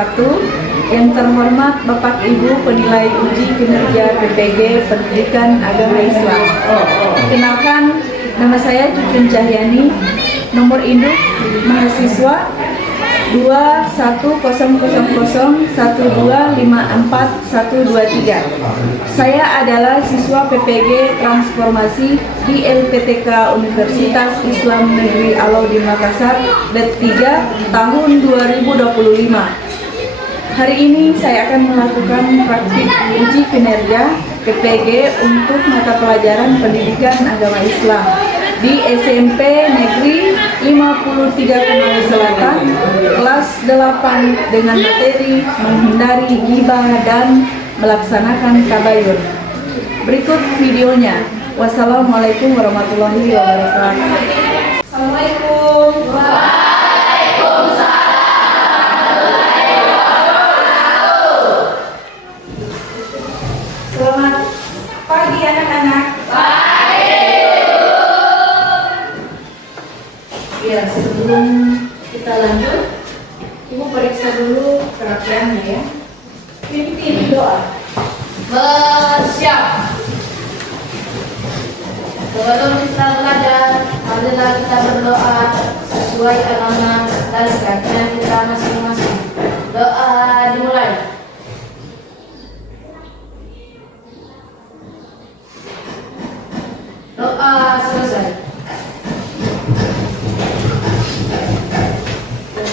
wabarakatuh. Yang terhormat Bapak Ibu penilai uji kinerja PPG Pendidikan Agama Islam. Kenalkan, nama saya Cucun Cahyani, nomor induk mahasiswa 210001254 123. Saya adalah siswa PPG Transformasi di LPTK Universitas Islam Negeri Alauddin Makassar, let 3 tahun 2025. Hari ini saya akan melakukan praktik uji kinerja PPG untuk mata pelajaran pendidikan agama Islam di SMP Negeri 53 Konawe Selatan, kelas 8 dengan materi menghindari ghibah dan melaksanakan tabayun. Berikut videonya. Wassalamualaikum warahmatullahi wabarakatuh. Assalamualaikum. Selamat pagi anak-anak. Ya, sebelum kita lanjut, Ibu periksa dulu perhatiannya ya. Pimpin doa. Bersiap. Sebelum kita belajar, marilah kita berdoa sesuai agama dan keyakinan kita masing-masing. Doa dimulai. Doa selesai.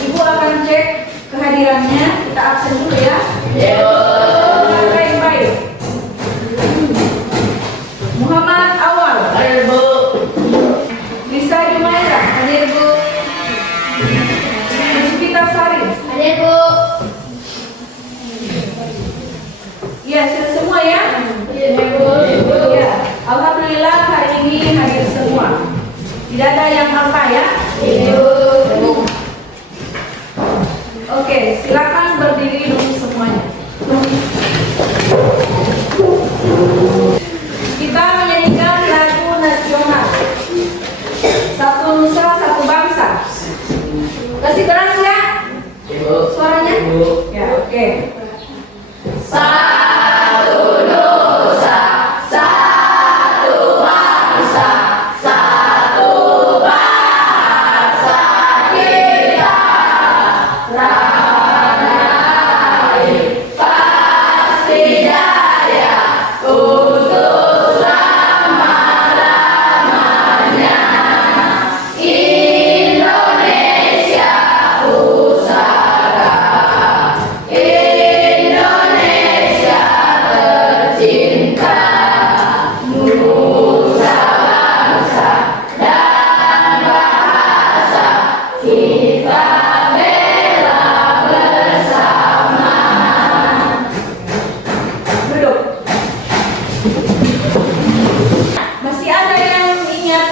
Ibu akan cek kehadirannya. Kita absen dulu ya. Baik-baik. Muhammad Awal. Hadir, Bu. Lisa Jumaira. Hadir, Bu. Puspita Sari. Hadir, Bu. Ya, sudah semua ya? Hadir, Bu. Ya. Alhamdulillah hari ini hadir semua. Tidak ada yang apa ya? Oke, silakan berdiri dulu semuanya. Kita menyanyikan lagu nasional. Satu Nusa, Satu Bangsa. Kasih keras ya? Suaranya? Ya, oke. Satu Nusa, satu bangsa, satu bangsa kita. Rakyat pasti jaya untuk selama-lamanya. Indonesia pusaka, Indonesia tercinta, nusa bangsa dan bahasa kita bela bersama. Duduk. Masih ada yang ingat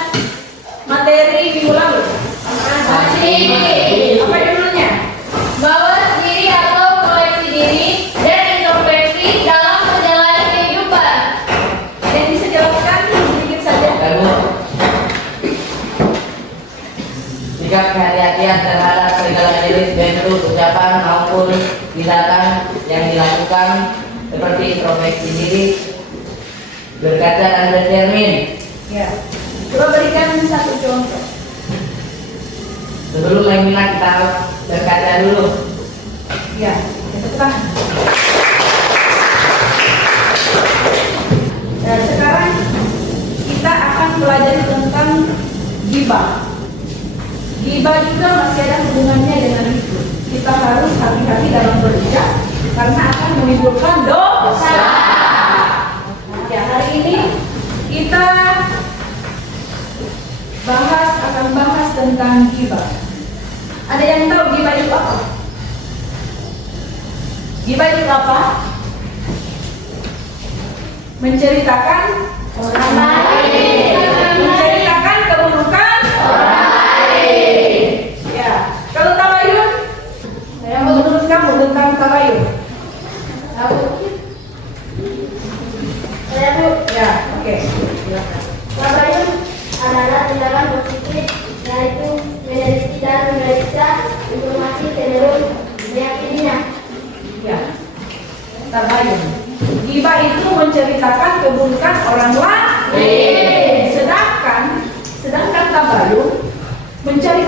materi minggu lalu? Masih. Apa judulnya? Bahwa diri atau koleksi diri dan introspeksi dalam perjalanan kehidupan. Ada yang bisa jelaskan sedikit saja? Sikap kehati-hatian terhadap segala jenis bentuk ucapan maupun tindakan yang dilakukan seperti introspeksi diri, berkaca dan bercermin. Ya. Coba berikan satu contoh. Sebelum menghina kita berkaca dulu. Ya, tepuk tangan. Dan sekarang kita akan belajar tentang ghibah. Ghibah juga masih ada hubungannya dengan itu. Kita harus hati-hati dalam berucap karena akan menimbulkan dosa. Ya, hari ini kita akan bahas tentang ghibah. Ada yang tahu ghibah itu apa? Ghibah itu apa? Menceritakan orang lain. Menceritakan keburukan orang lain. Ya. Kalau tabayun, yang menurut kamu tentang tabayun? Tahu? Ya, oke. Silakan. Tabayun adalah tindakan berpikir, yaitu meneliti dan memeriksa informasi cenderung meyakininya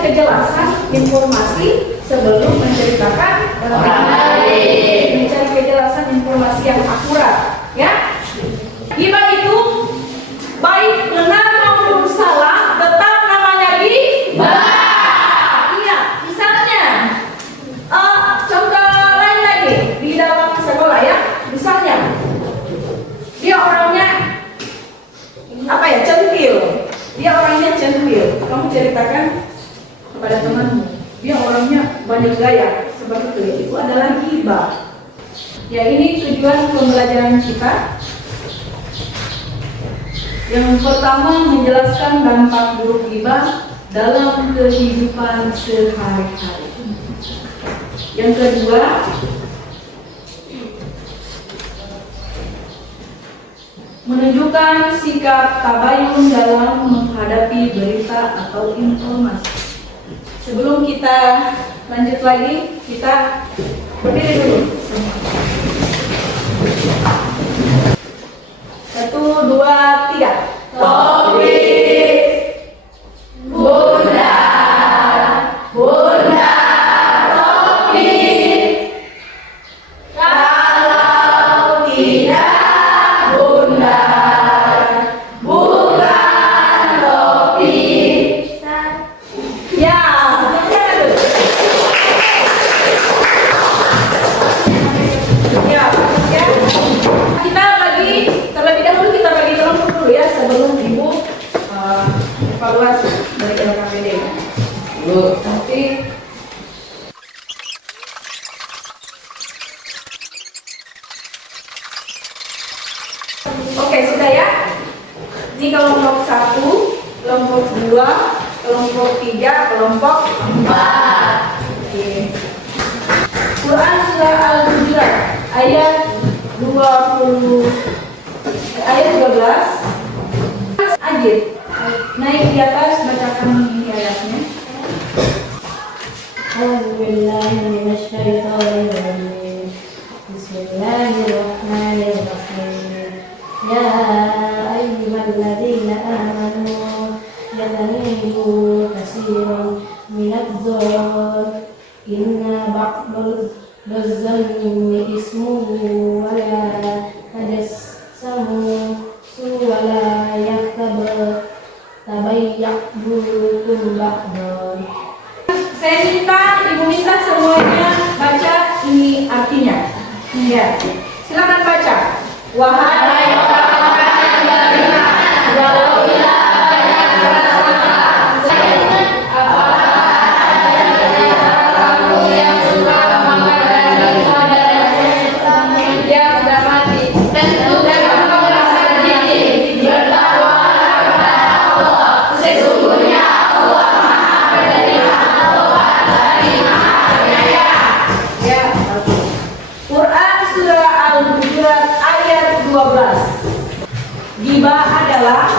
kejelasan informasi sebelum menceritakan orang lain. Mencari kejelasan informasi yang akurat, ya. Ghibah itu baik benar maupun salah, tetap namanya ghibah. Iya, misalnya contoh lain lagi di dalam sekolah ya. Misalnya dia orangnya centil. Dia orangnya centil. Kamu ceritakan kepada temanmu, dia orangnya banyak gaya, seperti itu adalah ghibah. Ya, ini tujuan pembelajaran kita. Yang pertama, menjelaskan dampak buruk ghibah dalam kehidupan sehari-hari. Yang kedua, menunjukkan sikap tabayun dalam menghadapi berita atau informasi. Sebelum kita lanjut lagi, kita berdiri dulu. 1, 2, 3. Topik Bunda, Bunda, topik. Kalau tidak Bunda, bukan topik. Ya, ya, ya. Kita bagi terlebih dahulu, kita bagi kelompok dulu ya sebelum ibu evaluasi dari LKPD. Nanti oke, sudah ya. Ini kelompok 1, kelompok 2, kelompok 3, kelompok 4. Oke. Quran surah Al-Hujurat ayat 12. Ajib. Naik di atas, bacakan ini ayatnya. Bismillahirrahmanirrahim. Ya ayyuhalladzina amanu yatanibu katsiran minadh-dhunni inna ba'dadh-dhanni ismun wa la tajassamu wa la tabayya'u ba'dan. Saya ibu minta semuanya baca ini artinya. Ya. Silakan baca. Wahai orang-orang yang beriman, jauhilah ghibah adalah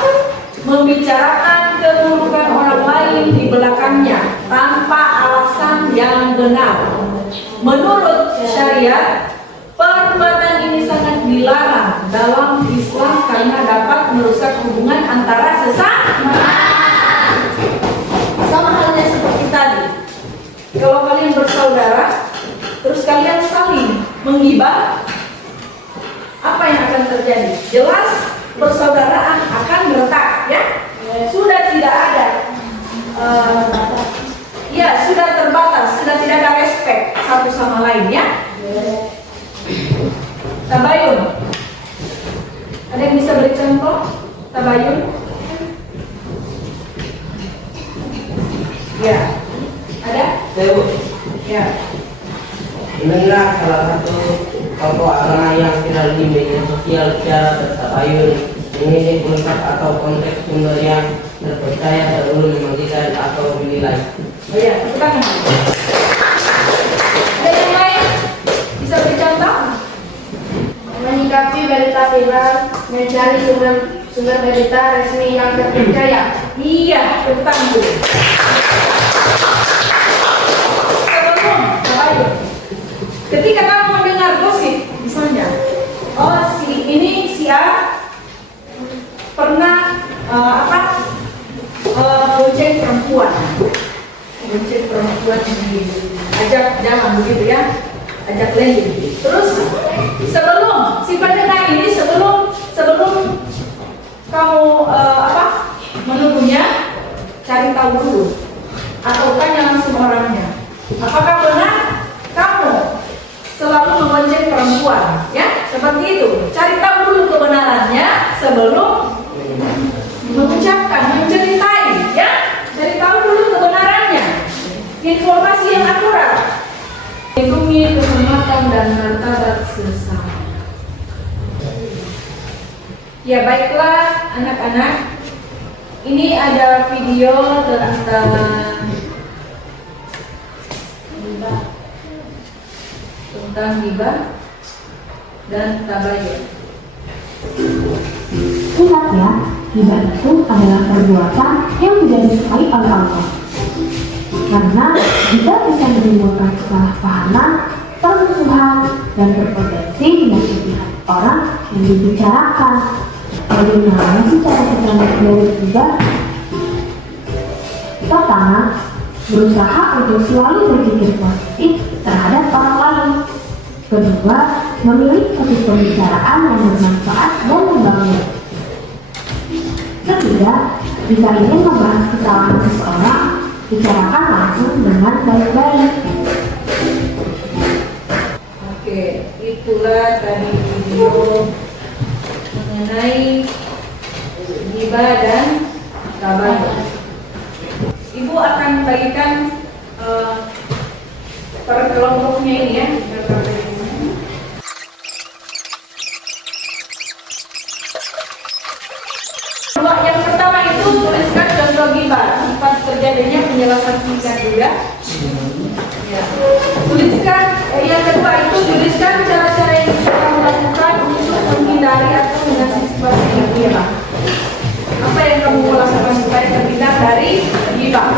membicarakan keburukan orang lain di belakangnya tanpa alasan yang benar. Menurut syariat, perbuatan ini sangat dilarang dalam Islam karena dapat merusak hubungan antara sesama. Sama halnya seperti tadi. Kalau kalian bersaudara, terus kalian saling menghibah, apa yang akan terjadi? Jelas persaudaraan akan retak, ya. Sudah tidak ada, ya sudah terbatas, sudah tidak ada respect satu sama lain, ya. Tabayun. Ada yang bisa beri contoh tabayun? Ya. Ada? Ya. Inilah salah satu contoh agama yang viral di media sosial secara bertabayun. Ini diungkap atau konteks sumber yang terpercaya sebelum membagikan atau menilai. Oh ya, tepuk tangan. Ada yang lain? Bisa beri contoh? Menyikapi berita viral, mencari sumber berita resmi yang terpercaya. Iya, tepuk tangan dulu. Sebelum tabayun. Ketika kamu mendengar gosip, misalnya, oh si A pernah bonceng perempuan. bonceng perempuan diajak jalan begitu ya, ajak landing. Terus sebelum si pendengar ini sebelum kamu menuduhnya, cari tahu dulu atau tanya langsung orangnya. Apakah benar kamu selalu membonceng perempuan? Ya, seperti itu. Cari tahu dulu kebenarannya sebelum mengucapkan, menceritai. Ya, cari tahu dulu kebenarannya. Informasi yang akurat. Lindungi kehormatan dan martabat sesama. Ya baiklah anak-anak, ini ada video tentang ghibah dan tabayun. Ingat ya, ghibah itu adalah perbuatan yang tidak disukai oleh Allah. Karena jika bisa menimbulkan kesalahpahaman, permusuhan, dan berpotensi menyakiti hati orang yang dibicarakan. Bagaimana sih cara kita menghindari ghibah? Pertama, berusaha untuk selalu berpikir positif terhadap orang lain. Kedua, memilih topik pembicaraan yang bermanfaat dan membangun. Ketiga, jika ingin membahas kesalahan seseorang, bicarakan langsung dengan baik-baik. Oke, itulah tadi video mengenai ghibah dan tabayun. Ibu akan bagikan per kelompoknya ini ya. Yang pertama itu tuliskan contoh ghibah, tempat terjadinya, penjelasan singkat juga. Ya. Tuliskan yang kedua itu tuliskan cara-cara yang bisa kamu lakukan untuk menghindari atau mengantisipasi ghibah. Apa yang kamu mau lakukan supaya terhindar dari ghibah?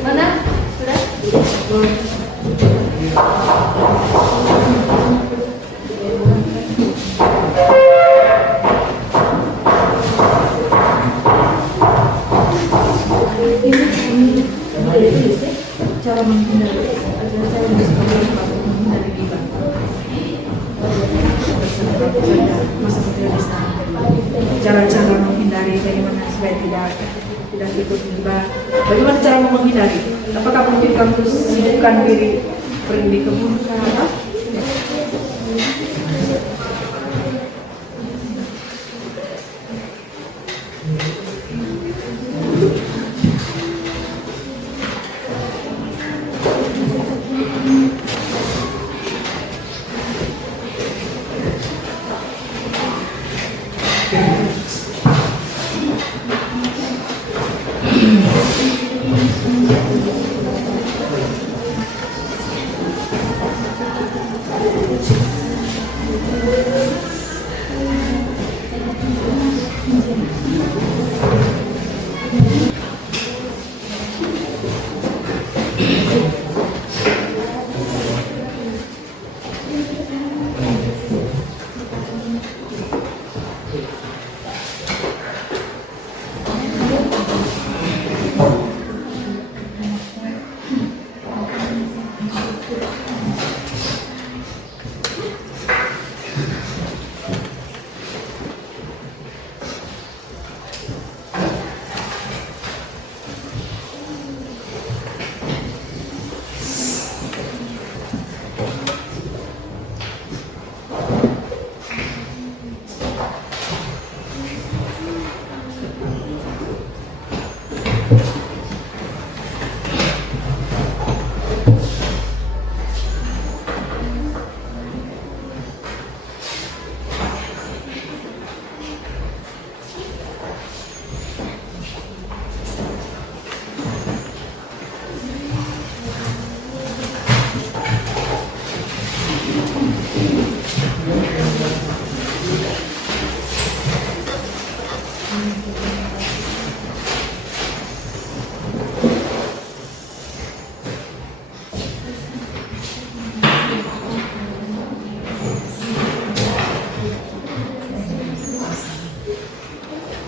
Mana? Sudah? Cara menghindari ghibah. Cara-cara menghindari bagaimana supaya tidak ikut ghibah. Bagaimana cara menghindari? Apakah mungkin kamu sibukkan diri pergi di kebun apa?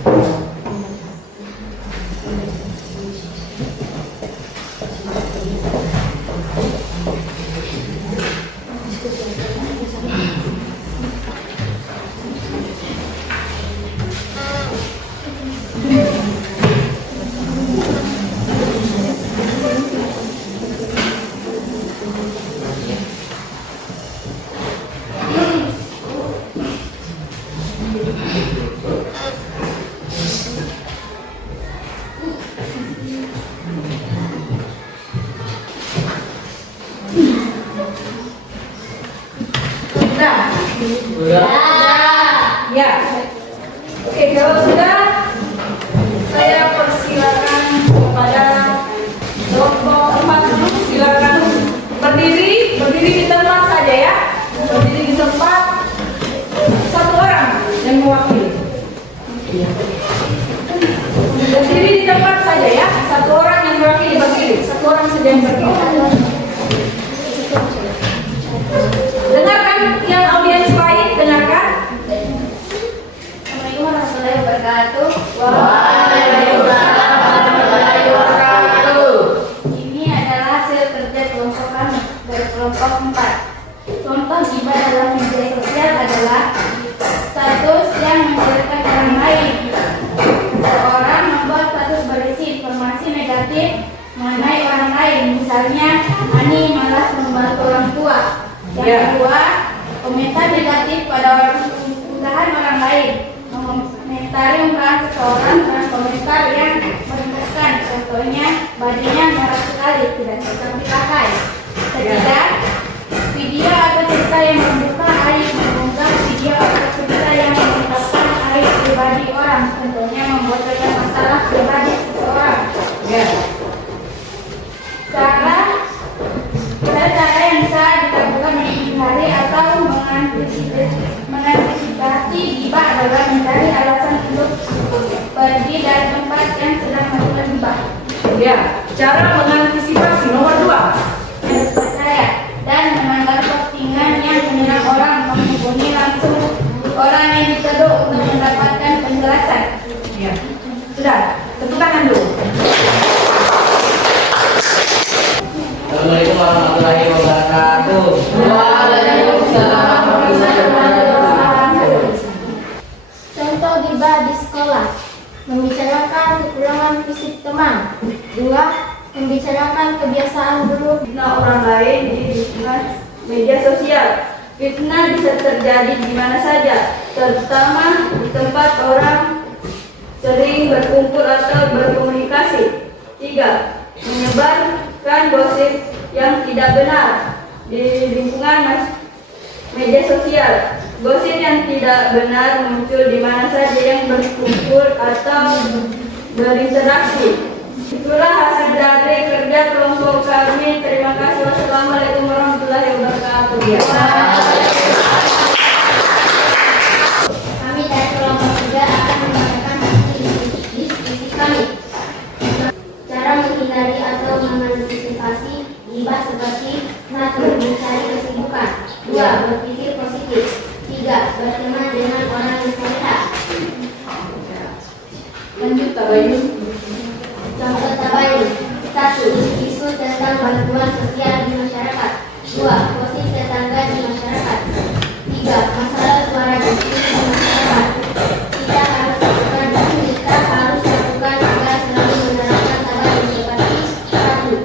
Sudah? Sudah. Ya. Oke, kalau sudah, saya persilakan kepada kelompok 4 dulu. Silakan berdiri di tempat saja ya. Berdiri di tempat, satu orang yang mewakili. Berdiri di tempat saja ya. Satu orang yang mewakili berdiri. Satu orang saja yang berdiri. Dengarkan yang audiens lain, dengarkan. Assalamualaikum warahmatullahi wabarakatuh. Waalaikumsalam warahmatullahi wabarakatuh. Ini adalah hasil kerja kelompok kami dari kelompok 4. Contoh gibah dalam media sosial adalah status yang menjelekkan orang lain. Seorang membuat status berisi informasi negatif mengenai orang lain, misalnya Ani malas membantu orang tua. Yang kedua, komentar negatif pada unggahan orang lain, mengomentari unggahan seseorang dengan komentar yang merendahkan, contohnya bajunya merah sekali, tidak cocok dipakai. Ketiga, video atau cerita yang membuka aib, mengunggah video atau cerita yang mengungkapkan aib pribadi orang, contohnya membocorkan masalah pribadi seseorang. Cara yang bisa dilakukan menghindari atau mengantisipasi gibah adalah mencari alasan untuk pergi dari tempat yang sedang melakukan gibah. Ya, cara mengantisipasi nomor 2. Percaya dan menanggar postingan yang menyerang orang, menghubungi langsung orang yang dituduh untuk mendapatkan penjelasan. Ya. Sudah, tepuk tangan dulu. Assalamualaikum warahmatullahi wabarakatuh. Waalaikumsalam warahmatullahi wabarakatuh. Contoh gibah di sekolah. Membicarakan kekurangan fisik teman. 2. Membicarakan kebiasaan buruk. Fitnah orang lain di lingkungan media sosial. Fitnah bisa terjadi di mana saja, terutama di tempat orang sering berkumpul atau berkomunikasi. 3. Menyebarkan gosip yang tidak benar di lingkungan media sosial. Gosip yang tidak benar muncul di mana saja yang berkumpul atau berinteraksi. Itulah hasil dari kerja kelompok kami. Terima kasih. Wassalamualaikum warahmatullahi wabarakatuh. Kami dari kelompok 3 akan menyampaikan diskusi kami. Cara menghindari atau mengantisipasi gibah seperti 1. Mencari kesibukan. 2. Berpikir positif. 3. Berteman dengan orang yang sehat. Lanjut, Tabayu. Contoh tabayun. 1. Isu tentang bantuan sosial di masyarakat. 2. Gosip tetangga di masyarakat. 3. Masalah suara diskusi di masyarakat. Kita harus lakukan agar selalu menerapkan tabayun seperti 1.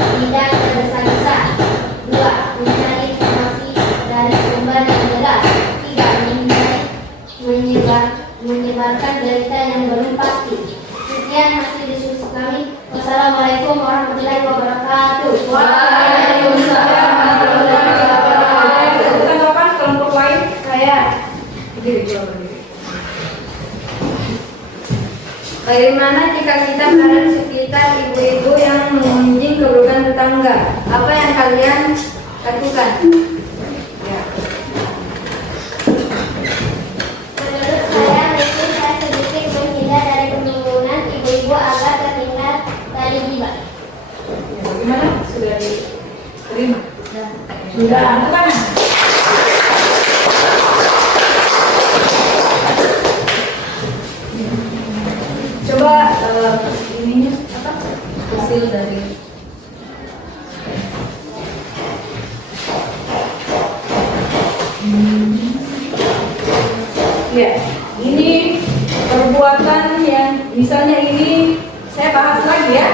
Tidak tergesa-gesa. 2. Mencari informasi dari sumber yang jelas. 3. Menyebarkan berita yang belum pasti. Sekian hasil diskusi kami. Wassalamualaikum warahmatullahi wabarakatuh. Waalaikumsalam warahmatullahi wabarakatuh. Tanggapan kelompok lain? Saya Berdiri, coba berdiri. bagaimana jika kita berada di sekitar ibu-ibu yang mengunjing keburukan tetangga? Apa yang kalian lakukan? Menurut saya, mungkin saya sedikit menghindar dari kerumunan ibu-ibu agar terhindar dari gibah. Bagaimana? Sudah diterima? Sudah. Tepuk tangan. Ini perbuatan yang misalnya ini saya bahas lagi ya.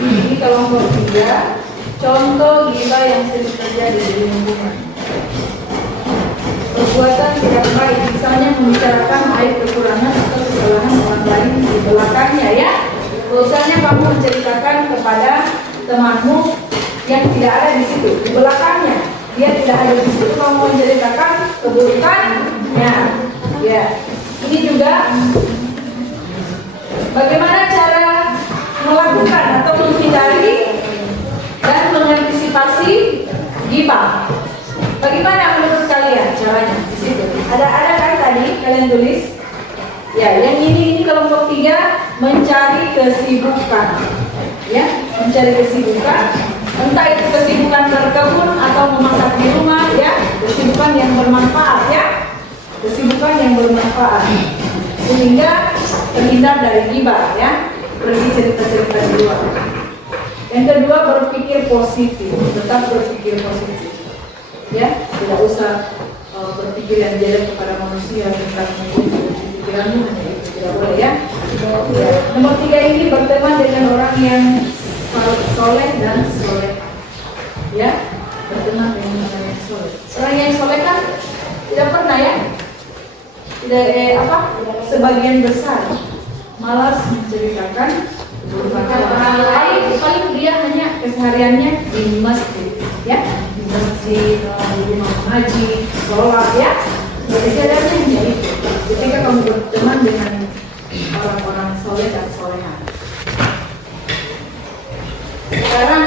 Ini kelompok 3, contoh ghibah yang sering terjadi di lingkungan. Perbuatan tidak baik, misalnya membicarakan aib kekurangan atau kesalahan orang lain di belakangnya ya. Misalnya kamu menceritakan kepada temanmu yang tidak ada di situ, di belakangnya dia tidak ada di situ, kamu menceritakan keburukannya. Ya, ini juga bagaimana cara melakukan atau menghindari dan mengantisipasi ghibah. Bagaimana menurut kalian caranya di situ? Ada kan tadi kalian tulis? Ya, yang ini kelompok 3 mencari kesibukan. Ya, mencari kesibukan. Entah itu kesibukan berkebun atau memasak di rumah ya, kesibukan yang bermanfaat ya. Kesibukan yang bermanfaat. Sehingga terhindar dari ghibah ya. Pergi cerita-cerita di luar. Yang kedua, berpikir positif, tetap berpikir positif. Ya, tidak usah berpikir yang jelek kepada manusia tentang pikiranmu hanya itu tidak boleh ya. Nomor 3 ini berteman dengan orang yang soleh dan soleh. Ya, berteman dengan orang yang soleh. Orang yang soleh kan tidak pernah ya, tidak sebagian besar malas menceritakan keburukan orang lain. Paling dia hanya kesehariannya di masjid, ya, di masjid, di rumah haji, sholat, ya. Jadi kesehariannya hanya itu. Ketika kamu berteman dengan orang-orang soleh dan soleha. Sekarang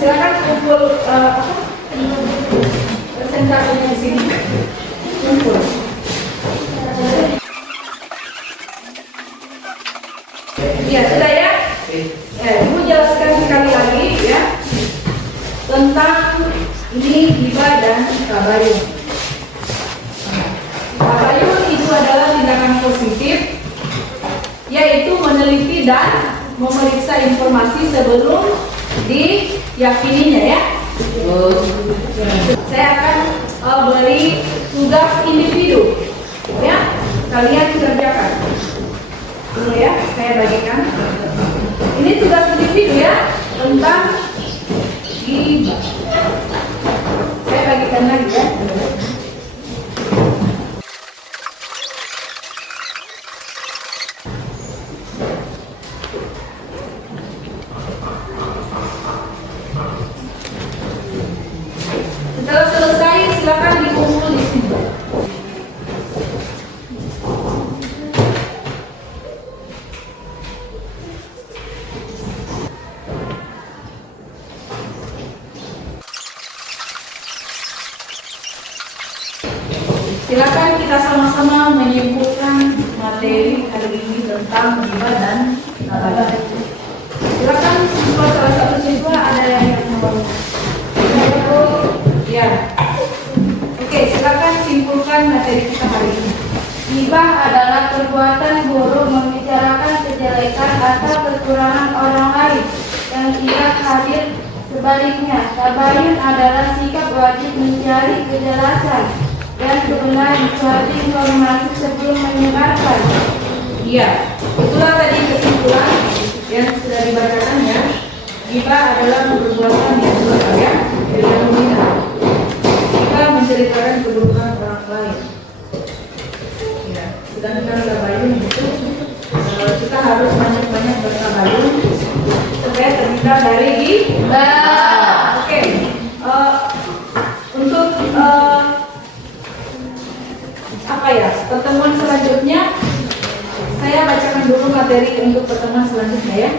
silakan kumpul presentasinya di sini. Kumpul. Ya, sudah ya. Ya, Ibu jelaskan sekali lagi ya tentang ini ghibah dan tabayun. Tabayun itu adalah tindakan positif, yaitu meneliti dan memeriksa informasi sebelum diyakininya ya. Saya akan beri tugas individu ya, kalian kerjakan dulu ya, saya bagikan. Ini tugas individu ya tentang ghibah. Saya bagikan lagi ya. Setelah selesai silakan dikumpul di sini. Silakan kita sama-sama menyimpulkan materi hari ini tentang ghibah dan tabayun. Silakan siswa, salah satu siswa ada yang mau. Ya. Oke, silakan simpulkan materi kita hari ini. Ghibah adalah perbuatan buruk membicarakan kejelekan atau kekurangan orang lain yang tidak hadir. Sebaliknya, tabayun adalah sikap wajib mencari kejelasan dan kebenaran di suatu informasi sebelum menyebarkan. Iya, itulah tadi kesimpulan yang sudah dibacakan ya. Ghibah adalah perbuatan yang buruk ya, yang menghina. Kita menceritakan keburukan orang lain. Ya, sedangkan tabayun itu kita harus banyak-banyak bertabayun supaya terhindar dari ghibah. Oke, untuk apa ya, pertemuan selanjutnya saya bacakan dulu materi untuk pertemuan selanjutnya ya.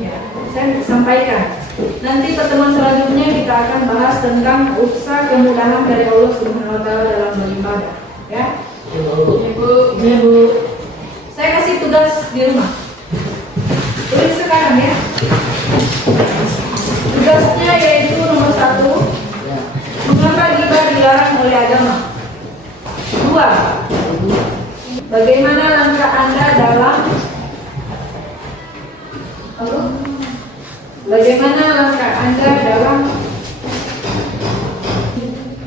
Ya, saya sampaikan. Nanti pertemuan selanjutnya kita akan bahas tentang usaha kemudahan dari Allah Subhanahu wa taala dalam beribadah, ya. Ibu. Saya kasih tugas di rumah. Tulis sekarang ya. Tugasnya yaitu nomor 1, mengapa ghibah dilarang oleh agama. 2, bagaimana langkah Anda dalam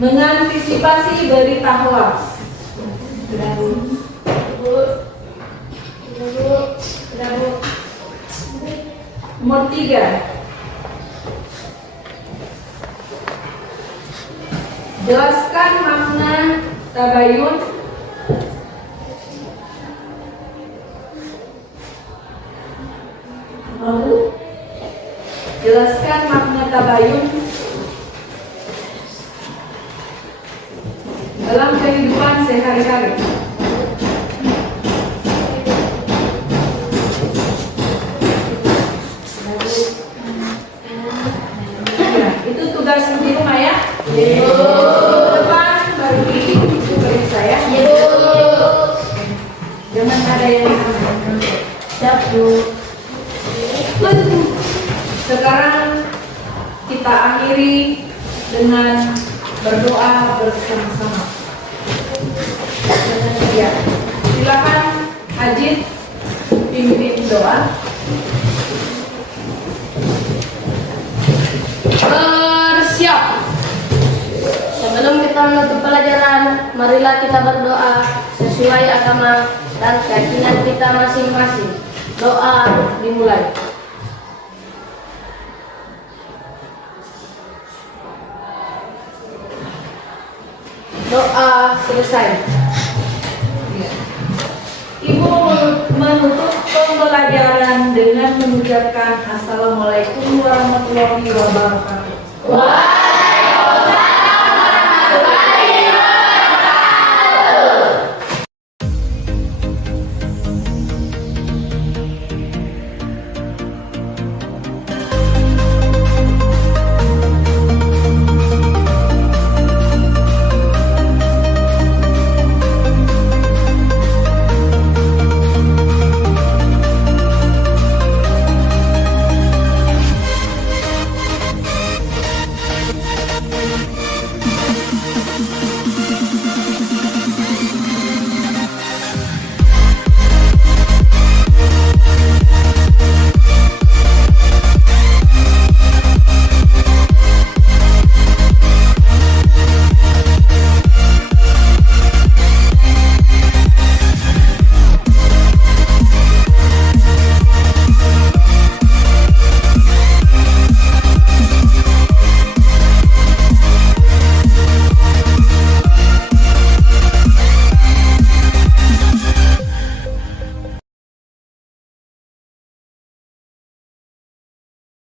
Mengantisipasi berita hoax. Nomor 3. Jelaskan makna tabayun. Jelaskan makna tabayun dalam kehidupan sehari-hari. Ya, itu tugas di rumah ya. Depan bagi saya. Jangan ada yang siap Bu. Sekarang kita akhiri dengan berdoa bersama-sama. Ya, silakan Ajit pimpin doa. Bersiap. Sebelum kita menutup pelajaran, marilah kita berdoa sesuai agama dan keyakinan kita masing-masing. Doa dimulai. Doa selesai. Ibu menutup pembelajaran dengan mengucapkan Assalamualaikum warahmatullahi wabarakatuh.